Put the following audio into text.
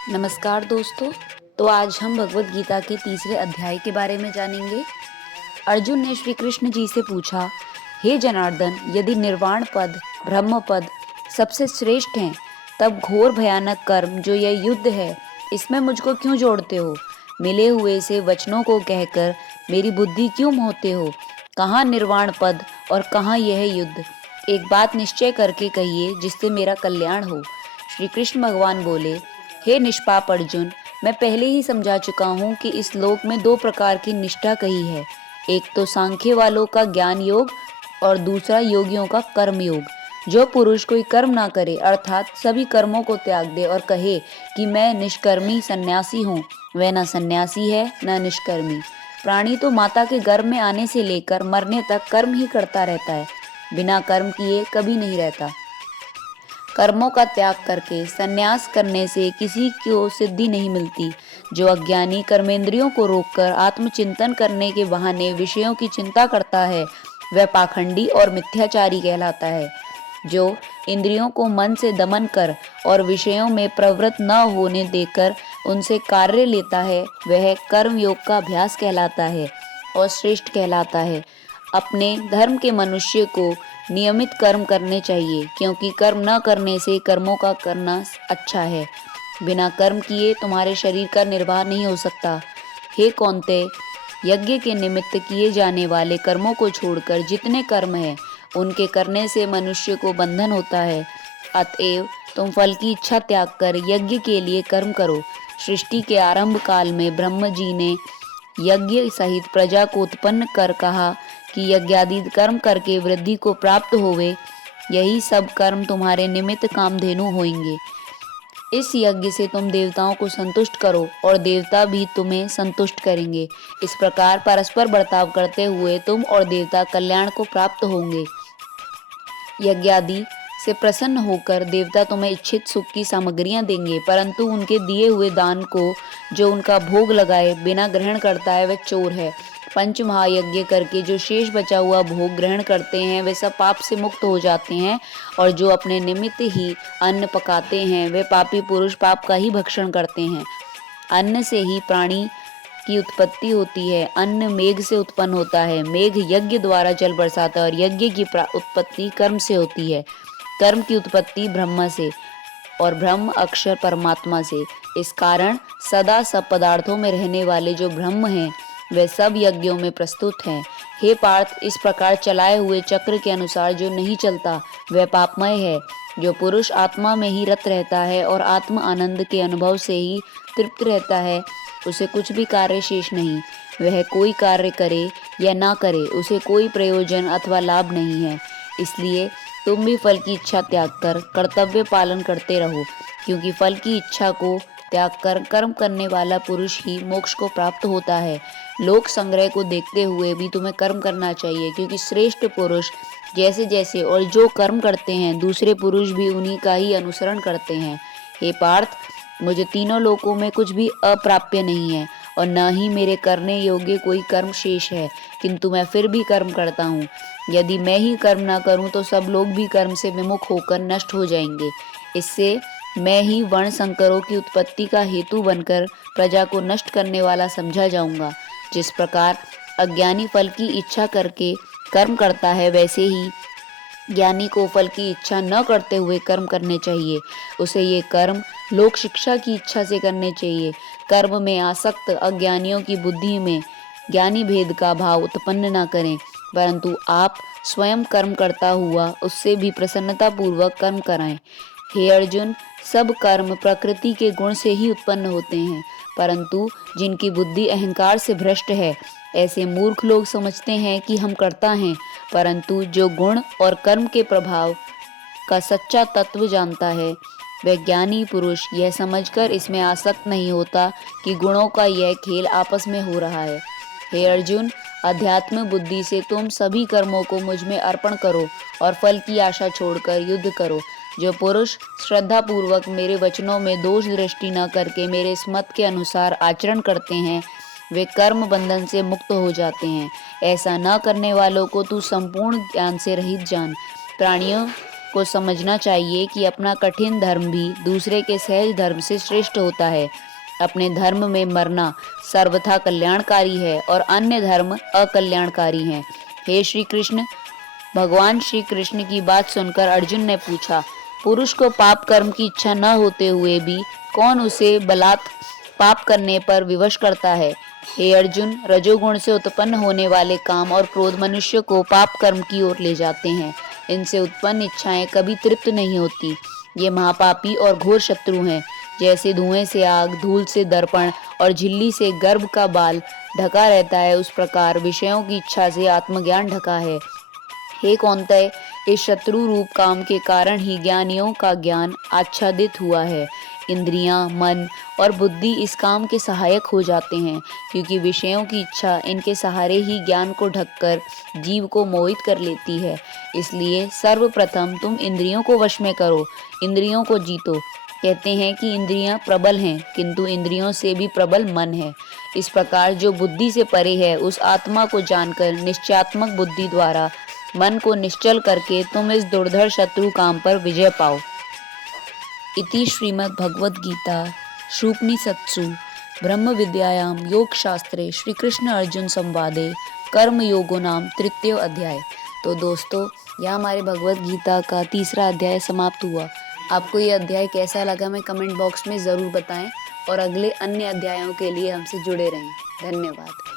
नमस्कार दोस्तों। तो आज हम भगवत गीता के तीसरे अध्याय के बारे में जानेंगे। अर्जुन ने श्री कृष्ण जी से पूछा, हे जनार्दन, यदि निर्वाण पद, ब्रह्म पद सबसे श्रेष्ठ हैं, तब घोर भयानक कर्म जो यह युद्ध है, इसमें मुझको क्यों जोड़ते हो? मिले हुए से वचनों को कहकर मेरी बुद्धि क्यों मोहते हो? कहाँ निर्वाण पद और कहाँ यह युद्ध? एक बात निश्चय करके कहिए जिससे मेरा कल्याण हो। श्री कृष्ण भगवान बोले, हे निष्पाप अर्जुन, मैं पहले ही समझा चुका हूँ कि इस लोक में दो प्रकार की निष्ठा कही है। एक तो सांख्य वालों का ज्ञान योग और दूसरा योगियों का कर्म योग। जो पुरुष कोई कर्म ना करे अर्थात सभी कर्मों को त्याग दे और कहे कि मैं निष्कर्मी सन्यासी हूँ, वह न सन्यासी है न निष्कर्मी। प्राणी तो माता के गर्भ में आने से लेकर मरने तक कर्म ही करता रहता है, बिना कर्म किए कभी नहीं रहता। कर्मों का त्याग करके संन्यास करने से किसी को सिद्धि नहीं मिलती। जो अज्ञानी कर्मेंद्रियों को रोककर आत्मचिंतन करने के बहाने विषयों की चिंता करता है, वह पाखंडी और मिथ्याचारी कहलाता है। जो इंद्रियों को मन से दमन कर और विषयों में प्रवृत्त न होने देकर उनसे कार्य लेता है, वह कर्म योग का अभ्यास कहलाता है और श्रेष्ठ कहलाता है। अपने धर्म के मनुष्य को नियमित कर्म करने चाहिए, क्योंकि कर्म न करने से कर्मों का करना अच्छा है। बिना कर्म किए तुम्हारे शरीर का निर्वाह नहीं हो सकता। हे कौन्तेय, यज्ञ के निमित्त किए जाने वाले कर्मों को छोड़कर जितने कर्म हैं, उनके करने से मनुष्य को बंधन होता है। अतएव तुम फल की इच्छा त्याग कर यज्ञ के लिए कर्म करो। सृष्टि के आरंभ काल में ब्रह्म जी ने यज्ञ सहित प्रजा को उत्पन्न कर कहा कि यज्ञादि कर्म करके वृद्धि को प्राप्त होवे, यही सब कर्म तुम्हारे निमित्त कामधेनु होंगे। इस यज्ञ से तुम देवताओं को संतुष्ट करो और देवता भी तुम्हें संतुष्ट करेंगे। इस प्रकार परस्पर बर्ताव करते हुए तुम और देवता कल्याण को प्राप्त होंगे। यज्ञादि से प्रसन्न होकर देवता तुम्हें इच्छित सुख की सामग्रियां देंगे, परंतु उनके दिए हुए दान को जो उनका भोग लगाए बिना ग्रहण करता है, वह चोर है। पंच महायज्ञ करके जो शेष बचा हुआ भोग ग्रहण करते हैं, वे सब पाप से मुक्त हो जाते हैं, और जो अपने निमित्त ही अन्न पकाते हैं, वे पापी पुरुष पाप का ही भक्षण करते हैं। अन्न से ही प्राणी की उत्पत्ति होती है। अन्न मेघ से उत्पन्न होता है, मेघ यज्ञ द्वारा जल बरसाता है और यज्ञ की उत्पत्ति कर्म से होती है। कर्म की उत्पत्ति ब्रह्म से और ब्रह्म अक्षर परमात्मा से। इस कारण सदा सब पदार्थों में रहने वाले जो ब्रह्म हैं, वे सब यज्ञों में प्रस्तुत हैं। हे पार्थ, इस प्रकार चलाए हुए चक्र के अनुसार जो नहीं चलता, वह पापमय है। जो पुरुष आत्मा में ही रत रहता है और आत्म आनंद के अनुभव से ही तृप्त रहता है, उसे कुछ भी कार्य शेष नहीं। वह कोई कार्य करे या ना करे, उसे कोई प्रयोजन अथवा लाभ नहीं है। इसलिए तुम भी फल की इच्छा त्याग कर कर्तव्य पालन करते रहो, क्योंकि फल की इच्छा को त्याग कर कर्म करने वाला पुरुष ही मोक्ष को प्राप्त होता है। लोक संग्रह को देखते हुए भी तुम्हें कर्म करना चाहिए, क्योंकि श्रेष्ठ पुरुष जैसे जैसे और जो कर्म करते हैं, दूसरे पुरुष भी उन्हीं का ही अनुसरण करते हैं। हे पार्थ, मुझे तीनों लोकों में कुछ भी अप्राप्य नहीं है और न ही मेरे करने योग्य कोई कर्म शेष है, किंतु मैं फिर भी कर्म करता हूँ। यदि मैं ही कर्म ना करूँ तो सब लोग भी कर्म से विमुख होकर नष्ट हो जाएंगे। इससे मैं ही वर्ण संकरों की उत्पत्ति का हेतु बनकर प्रजा को नष्ट करने वाला समझा जाऊंगा। जिस प्रकार अज्ञानी फल की इच्छा करके कर्म करता है, वैसे ही ज्ञानी को फल की इच्छा न करते हुए कर्म करने चाहिए। उसे ये कर्म लोक शिक्षा की इच्छा से करने चाहिए। कर्म में आसक्त अज्ञानियों की बुद्धि में ज्ञानी भेद का भाव उत्पन्न न करें, परंतु आप स्वयं कर्म करता हुआ उससे भी प्रसन्नता पूर्वक कर्म कराएं। हे अर्जुन, सब कर्म प्रकृति के गुण से ही उत्पन्न होते हैं, परंतु जिनकी बुद्धि अहंकार से भ्रष्ट है, ऐसे मूर्ख लोग समझते हैं कि हम करता हैं, परंतु जो गुण और कर्म के प्रभाव का सच्चा तत्व जानता है, वह ज्ञानी पुरुष यह समझकर इसमें आसक्त नहीं होता कि गुणों का यह खेल आपस में हो रहा है। हे अर्जुन, अध्यात्म बुद्धि से तुम सभी कर्मों को मुझ में अर्पण करो और फल की आशा छोड़कर युद्ध करो। जो पुरुष श्रद्धा पूर्वक मेरे वचनों में दोष दृष्टि न करके मेरे इस मत के अनुसार आचरण करते हैं, वे कर्म बंधन से मुक्त हो जाते हैं। ऐसा न करने वालों को तू संपूर्ण ज्ञान से रहित जान। प्राणियों, को समझना चाहिए कि अपना कठिन धर्म भी दूसरे के सहज धर्म से श्रेष्ठ होता है। अपने धर्म में मरना सर्वथा कल्याणकारी है और अन्य धर्म अकल्याणकारी हैं। हे श्री कृष्ण, भगवान श्री कृष्ण की बात सुनकर अर्जुन ने पूछा, पुरुष को पाप कर्म की इच्छा न होते हुए भी कौन उसे बलात् पाप करने पर विवश करता है? हे अर्जुन, रजोगुण से उत्पन्न होने वाले काम और क्रोध मनुष्य को पाप कर्म की ओर ले जाते हैं। इनसे उत्पन्न इच्छाएं कभी तृप्त नहीं होती। ये महापापी और घोर शत्रु हैं। जैसे धुएं से आग, धूल से दर्पण और झिल्ली से गर्भ का बाल ढका रहता है, उस प्रकार विषयों की इच्छा से आत्मज्ञान ढका है। हे कौन्तेय, इस शत्रु रूप काम के कारण ही ज्ञानियों का ज्ञान आच्छादित हुआ है। इंद्रियां, मन और बुद्धि इस काम के सहायक हो जाते हैं, क्योंकि विषयों की इच्छा इनके सहारे ही ज्ञान को ढककर जीव को मोहित कर लेती है। इसलिए सर्वप्रथम तुम इंद्रियों को वश में करो, इंद्रियों को जीतो। कहते हैं कि इंद्रियां प्रबल हैं, किंतु इंद्रियों से भी प्रबल मन है। इस प्रकार जो बुद्धि से परे है, उस आत्मा को जानकर निश्चयात्मक बुद्धि द्वारा मन को निश्चल करके तुम इस दुर्धर शत्रु काम पर विजय पाओ। इति श्रीमद् भगवद गीता शूपनिषत्सु ब्रह्म विद्यायां योग शास्त्रे श्री कृष्ण अर्जुन संवादे कर्म योगो नाम तृतीय अध्याय। तो दोस्तों, यह हमारे भगवद गीता का तीसरा अध्याय समाप्त हुआ। आपको ये अध्याय कैसा लगा हमें कमेंट बॉक्स में ज़रूर बताएं और अगले अन्य अध्यायों के लिए हमसे जुड़े रहें। धन्यवाद।